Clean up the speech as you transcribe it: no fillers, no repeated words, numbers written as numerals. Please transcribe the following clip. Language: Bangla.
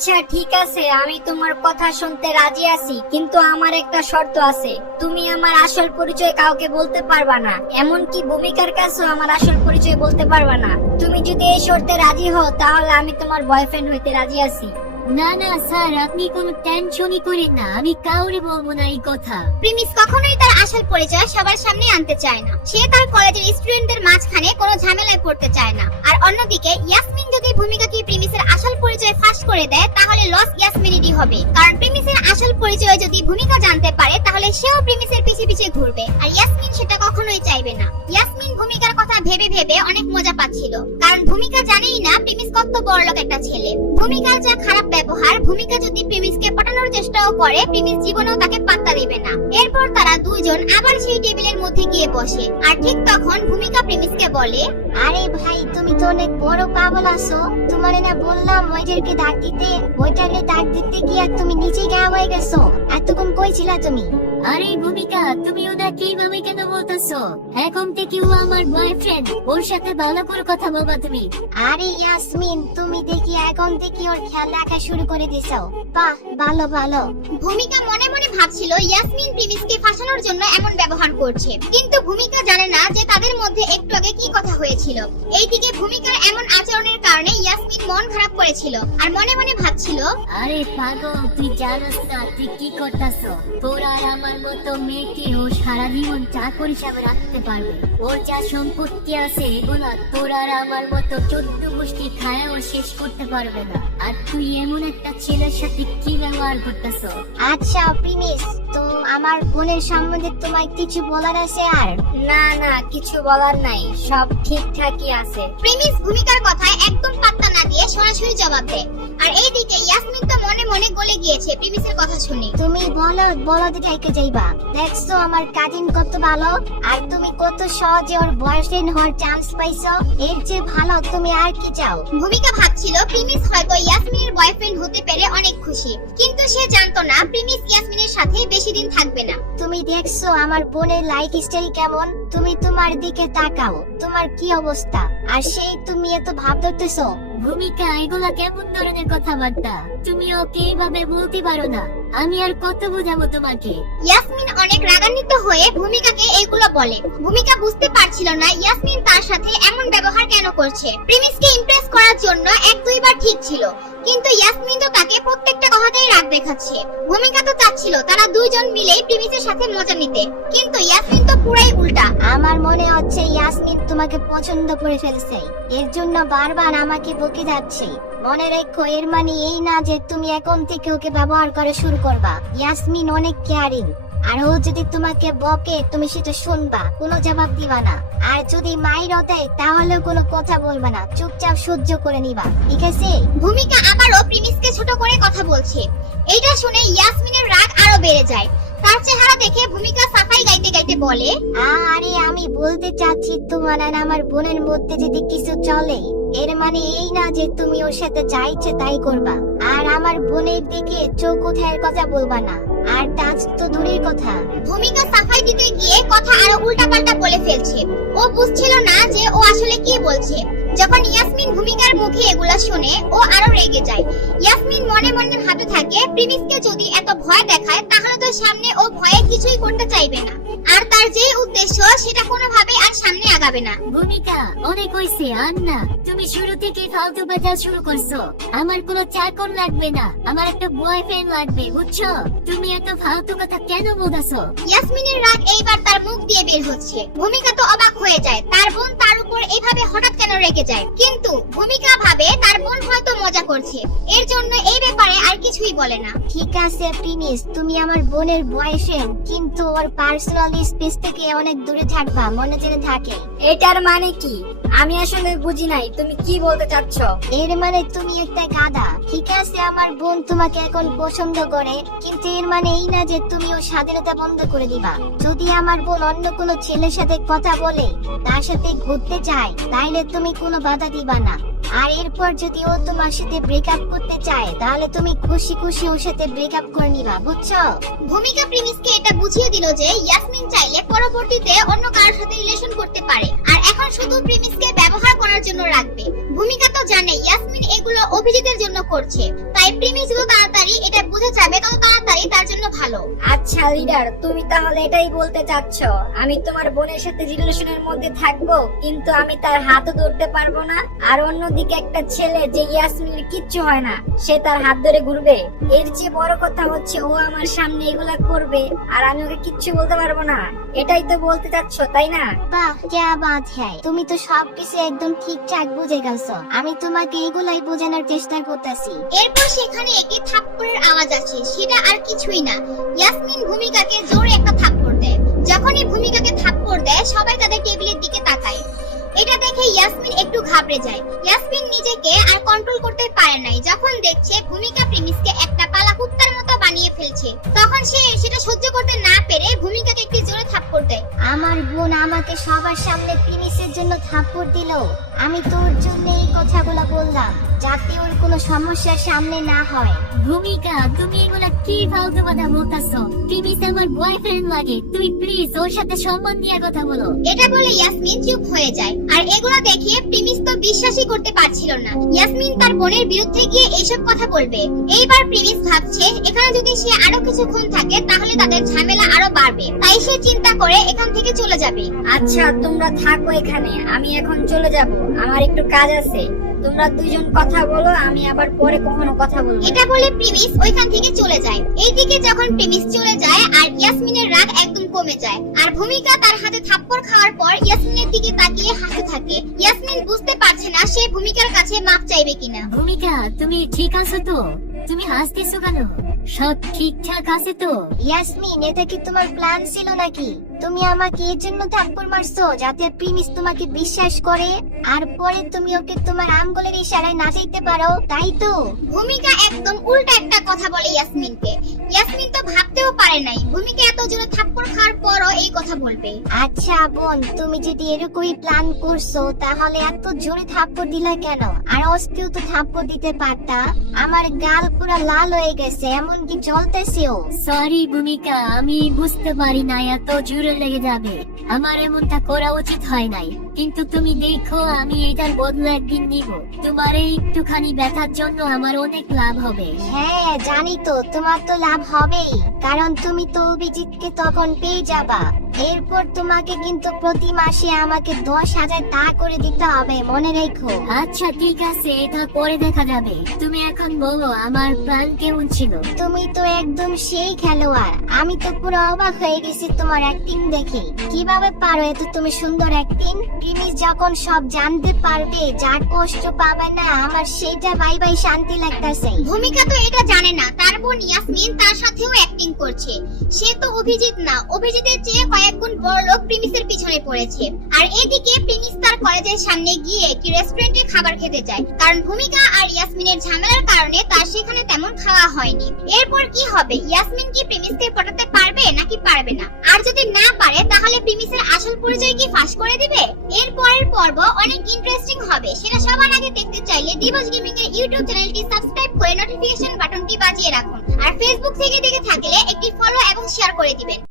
আচ্ছা ঠিক আছে, আমি তোমার কথা শুনতে রাজি আছি, কিন্তু আমার একটা শর্ত আছে। তুমি আমার আসল পরিচয় কাউকে বলতে পারবা না, এমনকি ভূমিকার কাছেও আমার আসল পরিচয় বলতে পারবা না। তুমি যদি এই শর্তে রাজি হও তাহলে আমি তোমার বয়ফ্রেন্ড হইতে রাজি আছি। না না স্যার, আপনি কোনো টেনশনই করেন না, আমি কাউরে বলবো না এই কথা। প্রিমিস কখনোই তার আসল পরিচয় সবার সামনে আনতে চায় না। সে তার কলেজের স্টুডেন্টদের মাঝখানে কোনো ঝামেলায় পড়তে চায় না। আর অন্যদিকে ইয়াসমিন যদি ভূমিকাকে প্রিমিসের আসল পরিচয় ফাঁস করে দেয় তাহলে লস ইয়াসমিনেরই হবে, কারণ প্রিমিসের আসল পরিচয় যদি ভূমিকা জানতে পারে তাহলে সেও প্রিমিসের পিছে পিছে ঘুরবে, আর ইয়াসমিন সেটা কখনোই চাইবে না। ইয়াসমিন ভূমিকার কথা ভেবে ভেবে অনেক মজা পাচ্ছিল, কারণ ভূমিকা জানেই না প্রিমিস কত বড়লোক একটা ছেলে। ভূমিকার যা খারাপ ব্যবহার, ভূমিকা যদি প্রিমিসকে পটানোর চেষ্টাও করে প্রিমিস জীবনেও তাকে পাত্তা দেবে না। এরপর তারা দুইজন আবার সেই টেবিলের মধ্যে গিয়ে বসে, আর ঠিক তখন ভূমিকা প্রিমিসকে বলে, আরে ভাই, তুমি তো অনেক বড় পাগল আছো। তোমারে না বললাম ওইটাকে ডাক দিতে, ওইটাকে ডাক দিতে গিয়ে তুমি নিচেই গায়েব হয়ে গেছো। এতক্ষণ কই ছিলা তুমি? আরে ভূমিকা, তুমি ওনাকে এইভাবে কেন বলতেছো? এখন থেকে ও আমার বয়ফ্রেন্ড, ওর সাথে ভালো করে কথা বলবা তুমি। আরে ইয়াসমিন, তুমি দেখি এখন থেকে ওর খেয়াল রাখা শুরু করে দিছো। বাহ, ভালো ভালো। ভূমিকা মনে মনে ভাবছিল ইয়াসমিন প্রিমিসকে ফাঁসানোর জন্য এমন ব্যবহার করছে, কিন্তু ভূমিকা জানে না যে তাদের মধ্যে একটু আগে কি কথা হয়েছিল। এইদিকে ভূমিকার এমন আচরণের কারণে ইয়াসমিন মন খারাপ করেছিল, আর মনে মনে ভাবছিল, আরে পাগল, তুই জানোস না তুই কি করতেছো? তোর আর আমার মতো মেয়েকে ও সারা জীবন চাকর হিসাবে রাখতে পারবে। ওর যা সম্পত্তি আছে এগুলা তোর আর আমার মতো 14 গোষ্ঠী খায়াও শেষ করতে পারবে না। আর তুই এমন একটা ছেলের সাথে কি ব্যবহার করতেছো? আচ্ছা প্রিমিস, তো আমার বোনের সম্বন্ধে তোমায় কিছু বলার আছে? আর না না, কিছু বলার নাই, সব ঠিকঠাকই আছে। প্রিমিস ভূমিকার কথায় একদম পাত্তা না দিয়ে সরাসরি জবাব দেয়। আর এইদিকে ইয়াসমিন তো মনে মনে গলে গিয়েছে প্রিমিসের কথা শুনে। তুমি বলতে চাইকে যাইবা, দেখছো আমার কাজিন কত ভালো, আর তুমি কত সহজে ওর বয়ফ্রেন্ড হওয়ার চান্স পাইছো। এর যে ভালো তুমি আর কি চাও? ভূমিকা ভাবছিল প্রিমিস হয়তো ইয়াসমিনের বয়ফ্রেন্ড হতে পেরে অনেক খুশি, কিন্তু সে জানতো না প্রিমিস ইয়াসমিনের সাথে বেশি দিন থাকবে না। তুমি দেখছো আমার বোনের লাইফ স্টাইল কেমন? তুমি তোমার দিকে তাকাও, তোমার কি অবস্থা, আর সেই তুমি এত ভাব ধরতেছো। ভূমিকা, এগুলা কেমন ধরনের কথাবার্তা? তুমি ওকে এইভাবে বলতে পারো না। আমি আর কত বোঝাবো তোমাকে? ইয়াসমিন অনেক রাগান্বিত হয়ে ভূমিকাকে এগুলো বলে। ভূমিকা বুঝতে পারছিল না ইয়াসমিন তার সাথে এমন ব্যবহার কেন করছে। প্রিমিসকে ইমপ্রেস করার জন্য এক দুইবার ঠিক ছিল, কিন্তু ইয়াসমিন তো তাকে প্রত্যেকটা কথাতেই রাগ দেখাচ্ছে। ভূমিকা তো চাচ্ছিল তারা দুইজন মিলে প্রিমিসের সাথে মজা নিতে, কিন্তু ইয়াসমিন তো পুরাই উল্টা। আমার মনে হচ্ছে ইয়াসমিন তোমাকে পছন্দ করে ফেলছে, এর জন্য বারবার আমাকে বকে যাচ্ছে। মনে রেখো, এর মানে এই না যে তুমি এখন থেকে ওকে ব্যবহার করে শুরু করবা। ইয়াসমিন অনেক কেয়ারিং, আর ও যদি তোমাকে বকে তুমি সেটা শুনবা, কোনো জবাব দিবা না। আর যদি মাইরও দেয় তাহলে কোনো কথা বলবা না, চুপচাপ সহ্য করে নিবা, ঠিক আছে? ভূমিকা আবারও প্রিমিসকে ছোট করে কথা বলছে। এইটা শুনে ইয়াসমিনের রাগ আরো বেড়ে যায়। তার চেহারা দেখে ভূমিকা সাফাই গাইতে গাইতে বলে, আরে আমি বলতে চাচ্ছি তোমার আর আমার বোনের মধ্যে যদি কিছু চলে, এর মানে এই না যে তুমি ওর সাথে যা ইচ্ছে তাই করবা। আর আমার বোনের দিকে চোখ উঠায়ের কথা বলবা না, আর টাচ তো দূরের কথা। ভূমিকা সাফাই দিতে গিয়ে কথা আরো উল্টাপাল্টা বলে ফেলছে। ও বুঝছিল না যে ও আসলে কি বলছে। যখন ইয়াসমিন ভূমিকার মুখে এগুলা শুনে ও আরো রেগে যায়। ইয়াসমিন মনে মনে ভাবতে থাকে প্রিমিসকে যদি এত ভয় দেখায় তাহলে তো সামনে ও ভয়ে কিছুই করতে চাইবে না, আর তার যে উদ্দেশ্য সেটা কোনোভাবে আর সামনে আগাবে না। ভূমিকা, অনেক হইছে, আর না। তুমি শুরু থেকে ফালতু বাজার শুরু করছো। আমার কোনো চাকর লাগবে না, আমার একটা বয়ফ্রেন্ড লাগবে, বুঝছো? তুমি এত ফালতু কথা কেন বলতেছো? ইয়াসমিনের রাগ এইবার তার মুখ দিয়ে বের হচ্ছে। ভূমিকা তো অবাক হয়ে যায়, তার বোন তার উপর এইভাবে হঠাৎ কেন রেগে যায়। কিন্তু ভূমিকা ভাবে তার বোন হয়তো মজা করছে, এর জন্য এই ব্যাপারে আর কিছুই বলে না। ঠিক আছে প্রিমিস, তুমি আমার বোনের বয়ফ্রেন্ড, কিন্তু ওর পার্সোনাল স্পেস থেকে অনেক দূরে থাকবা, মনে যেন থাকে। এটার মানে কি? আমি আসলে বুঝি নাই, তুমি কি বলতে চাচ্ছ? এর মানে তুমি একটা গাধা। ঠিক আছে, আমার বোন তোমাকে এখন পছন্দ করে, কিন্তু এর মানে এই না যে তুমি ওর স্বাধীনতা বন্ধ করে দিবা। যদি আমার বোন অন্য কোনো ছেলের সাথে কথা বলে, তার সাথে ঘুরতে চায়, তাইলে তুমি কোনো বাধা দিবা না। আর এরপর যদি ও তোমার সাথে ব্রেকআপ করতে চায় তাহলে তুমি খুশি খুশি ওর সাথে ব্রেকআপ করে নিবা, বুঝছো? ভূমিকা প্রিমিসকে এটা বুঝিয়ে দিল যে ইয়াসমিন চাইলে পরবর্তীতে অন্য কারোর সাথে রিলেশন করতে পারে, আর এখন শুধু প্রিমিসকে ব্যবহার করার জন্য রাখবে। ভূমিকা তো জানে ইয়াসমিন এগুলো অভিজিতের জন্য করছে, তাই প্রিমিস যত তাড়াতাড়ি এটা বুঝে যাবে তত তাড়াতাড়ি তার জন্য ভালো। আচ্ছা লিডার, তুমি তাহলে এটাই বলতে চাচ্ছ আমি তোমার বোনের সাথে রিলেশনের মধ্যে থাকবো, কিন্তু আমি তার হাতও ধরতে পারবো না, আর অন্যদিকে একটা ছেলে যে ইয়াসমিনের কিচ্ছু হয় না সে তার হাত ধরে ঘুরবে? এর চেয়ে বড় কথা হচ্ছে ও আমার সামনে এগুলা করবে আর আমি ওকে কিচ্ছু বলতে পারবো না, এটাই তো বলতে চাচ্ছ তাই না? বাহ, क्या बात है, তুমি তো সবকিছু একদম ঠিকঠাক বুঝে গেছো। আমি তোমাকে এগুলাই বোঝানোর চেষ্টা করতেছি। এরপর সেখানে একটি থাপ্পড়ের আওয়াজ আসে, সেটা আর কিছুই না, ইয়াসমিন ভূমিকাকে জোরে একটা থাপ্পড় দেয়। যখনই ভূমিকাকে থাপ্পড় দেয় সবাই তাদের টেবিলের দিকে তাকায়। এটা দেখে ইয়াসমিন একটু ঘাবড়ে যায়। ইয়াসমিন নিজেকে আর কন্ট্রোল করতে পারে নাই যখন দেখছে ভূমিকা প্রিমিসকে একটা পালা কুত্তার মতো বানিয়ে ফেলছে। তখন সে সেটা সহ্য করতে না পেরে ভূমিকাকে একটি জোরে থাপ্পড় দেয়। আমার বোন আমাকে সবার সামনে প্রিমিসের জন্য থাপ্পড় দিল। আমি তোর জন্য এই কথাগুলো বললাম যাতে ওর কোনো সমস্যার সামনে না হয়। ভূমিকা, তুমি এগুলা কি ফালতু কথা বলতাছো? প্রিমিস আমার বয়ফ্রেন্ড লাগে, তুমি প্লিজ ওর সাথে সম্মান দিয়ে কথা বলো। এটা বলে ইয়াসমিন চুপ হয়ে যায়। আর এগুলা দেখে প্রিমিস তো বিশ্বাসই করতে পারছিল না ইয়াসমিন তার বোনের বিরুদ্ধে গিয়ে এইসব কথা বলবে। এইবার প্রিমিস ভাবছে এখানে যদি সে আরো কিছুক্ষণ থাকে তাহলে তাদের ঝামেলা আরো বাড়বে, তাই সে চিন্তা করে এখান থেকে চলে যাবে। আচ্ছা তোমরা থাকো এখানে, আমি এখন চলে যাব, আমার একটু কাজ আছে, তোমরা দুইজন কথা বলো, আমি আবার পরে কখনো কথা বলবো। এটা বলে প্রিমিস ওইখান থেকে চলে যায়। এইদিকে যখন প্রিমিস চলে যায় আর ইয়াসমিনের রাগ একদম কমে যায়, আর ভূমিকা তার হাতে থাপ্পড় খাওয়ার পর ইয়াসমিনের দিকে তাকিয়ে হাসতে থাকে। ইয়াসমিন বুঝতে পারছে না সে ভূমিকার কাছে মাপ চাইবে কিনা। ভূমিকা, তুমি ঠিক আছো তো? তুমি হাসতেছো কেন? সব ঠিকঠাক আছে তো? ইয়াসমিন, এটা কি তোমার প্ল্যান ছিল নাকি? তুমি আমাকে এর জন্য থাপ্পড় মারছো যাতে প্রিমিস তোমাকে বিশ্বাস করে আর পরে তুমি ওকে তোমার আঙ্গুলের ইশারায় নাচাইতে পারো, তাই তো? ভূমিকা একদম উল্টা একটা কথা বলে ইয়াসমিনকে। ইয়াসমিন তো ভাবতেও পারে নাই ভূমিকা এত জোরে থাপ্পড় খাওয়ার পরও এই কথা বলবে। আচ্ছা বোন, তুমি যদি এরকমই প্ল্যান করছো তাহলে এত জোরে থাপ্পড় দিলা কেন? আর অস্তিও তো থাপ্পড় দিতে পারতা। আমার গাল পুরো লাল হয়ে গেছে, এমনকি জ্বলতেছেও। সরি ভূমিকা, আমি বুঝতে পারি না এত জোরে লেগে যাবে। আমার এমনটা করা উচিত হয় নাই, কিন্তু তুমি দেখো আমি এটার বদলা একদিন নিব। তোমার এই একটুখানি ব্যথার জন্য আমার অনেক লাভ হবে। হ্যাঁ জানি তো, তোমার তো লাভ হবেই, কারণ তুমি তো অভিজিৎকে তখন পেয়ে যাবা। এরপর তোমাকে কিন্তু প্রতি মাসে আমাকে 10,000 টাকা করে দিতে হবে, মনে রেখো। আচ্ছা ঠিক আছে, এটা পরে দেখা যাবে। তুমি এখন বলো আমার প্ল্যান কেমন ছিল? তুমি তো একদম সেই খেলোয়াড়, আমি তো পুরো অবাক হয়ে গেছি তোমার অ্যাক্টিং দেখে। কিভাবে পারো এত তুমি সুন্দর অ্যাক্টিং? প্রিমিস যখন সব জানতে পারবে যার কষ্ট পাবে না, আমার সেইটা বাই বাই শান্তি লাগতেছে। ভূমিকা তো এটা জানে না তার বোন ইয়াসমিন তার সাথেও অ্যাক্টিং করছে। সে তো অভিজিৎ না, অভিজিতের চেয়ে কয়েক গুণ বড় লোক প্রিমিসের পিছনে পড়েছে। আর এদিকে প্রিমিস তার কলেজের সামনে গিয়ে একটি রেস্টুরেন্টে খাবার খেতে যায়, কারণ ভূমিকা আর ইয়াসমিনের ঝামেলার কারণে তার সেখানে তেমন খাওয়া হয়নি। এরপর কি হবে? ইয়াসমিন কি প্রিমিসকে পটাতে পারবে নাকি পারবে না? আর যদি না পারে তাহলে প্রিমিসের আসল পরিচয় কি ফাঁস করে দিবে? এর পরের পর্ব অনেক ইন্টারেস্টিং হবে, সেটা সবার আগে দেখতে চাইলে দিবস গেমিং এর ইউটিউব চ্যানেলটি সাবস্ক্রাইব করে নোটিফিকেশন বাটনটি বাজিয়ে রাখুন। আর ফেসবুক থেকে দেখে থাকলে একটি ফলো এবং শেয়ার করে দিবেন।